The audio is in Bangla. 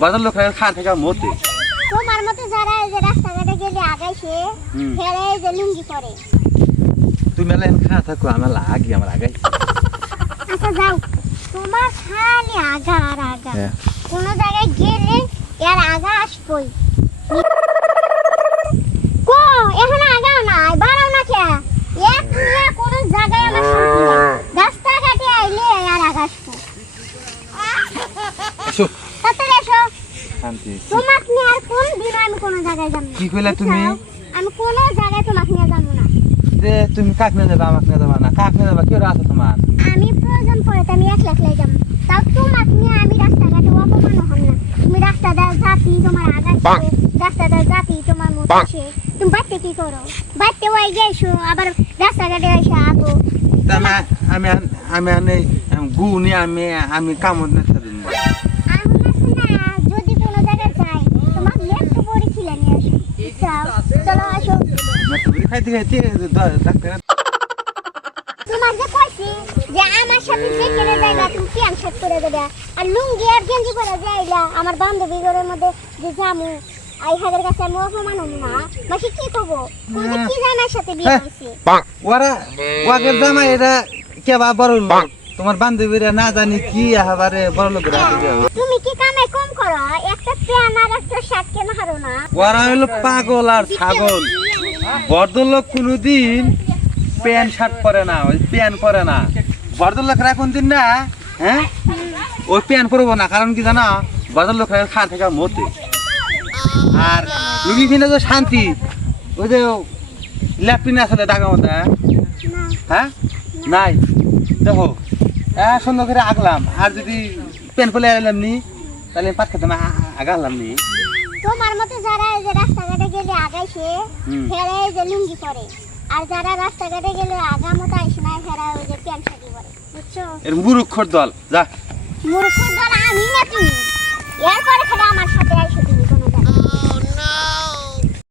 বাজার লোক খান থেকে মতে তোমার মতো যারা এই যে রাস্তাঘাটে গেলে আগাইছে ফেরে এই যে লুঙ্গি পরে। তুমি মেলা খা থাকো আমার আগাই আচ্ছা যাও, তোমার খালি আগা আর আগা। কোন জায়গায় গেলে এর আগা আসবই। কো এখন আগা নাই, বাড়াও না কে? এক নিয়ে কোন জায়গায় আমার শান্তি নেই। রাস্তাঘাটে আইলে আর আগা আসবো। এসো তাড়াতাড়ি এসো। শান্তি তোমাকে নিয়ে আর কোন দিন আমি কোন জায়গায় যাব না। কি কইলা তুমি? আমি কোন জায়গায় তোমাকে নিয়ে যাব না। যে তুমি কাক নিয়ে যাবা আমাকে নিয়ে যাবা না? কাক নিয়ে যাবা কেউ আছে তোমার? আমি প্রয়োজন পড়ে আমি একলা একলাই যাব। তাও তোমাকে নিয়ে আমি রাস্তাঘাটে অপমান হব না। তুমি রাস্তাটা জাতি তোমার আগাছে, রাস্তাটা জাতি তোমার মতো আছে। তুমি বাইতে কি করো? বাইতে ওই গেছো আবার রাস্তাঘাটে এসে আগো। আমি আমি আমি গুনি আমি কামড় না ছাড়িনি। আমি না যদি কোনো জায়গায় যাই তোমাকে লেফট করে খিলা নিয়ে আসো। যাও, চলো আসো। খাইতে খাইতে ডাক্তার তোমার যে কইছি যে আমার সাথে যে কেনে জায়গা তুমি কি আমি সাথে করে দেবে। আর লুঙ্গি আর গেঞ্জি পরে যাইলা আমার বান্ধবী ঘরের মধ্যে যে জামু আই হাজার কাছে আমি অপমান হব না। মাসি কি করবো? তুমি কি জানার সাথে বিয়ে হইছে? ওরা ওয়াগের জামাই এরা কেবা বড় লোক, তোমার বান্ধবীরা না জানি কি এবারে বড় লোক। তুমি কি কামে কম করো? একটা প্যান আর একটা শার্ট কেন হারো না? ওরা হলো পাগল আর ছাগল। বড়লোক কোনোদিন প্যান্ট শার্ট পরে না, ওই প্যান্ট পরে না। বড়লোকরা কোন দিন না, হ্যাঁ ওই প্যান্ট পরবো না। কারণ কি জানা, বড়লোকরা খান থেকে মতে। আর লুঙ্গি কিনে তো শান্তি, ওই যে ল্যাপটিন আসলে টাকা মতো, হ্যাঁ নাই। দেখো সুন্দর করে আগলাম, আর যদি প্যান্ট পরে আইলাম নি তাহলে পাট খেতে আগালাম নি। তোমার মতো যারা এই যে রাস্তাঘাটে গেলে আগাইছে ফেরে এই যে লুঙ্গি পরে, আর যারা রাস্তাঘাটে গেলে আগা মতো আইসে না ফেরা ওই যে প্যান্ট শার্টি পরে, বুঝছো? এর মূর্খর দল। যা মূর্খর দল আমি না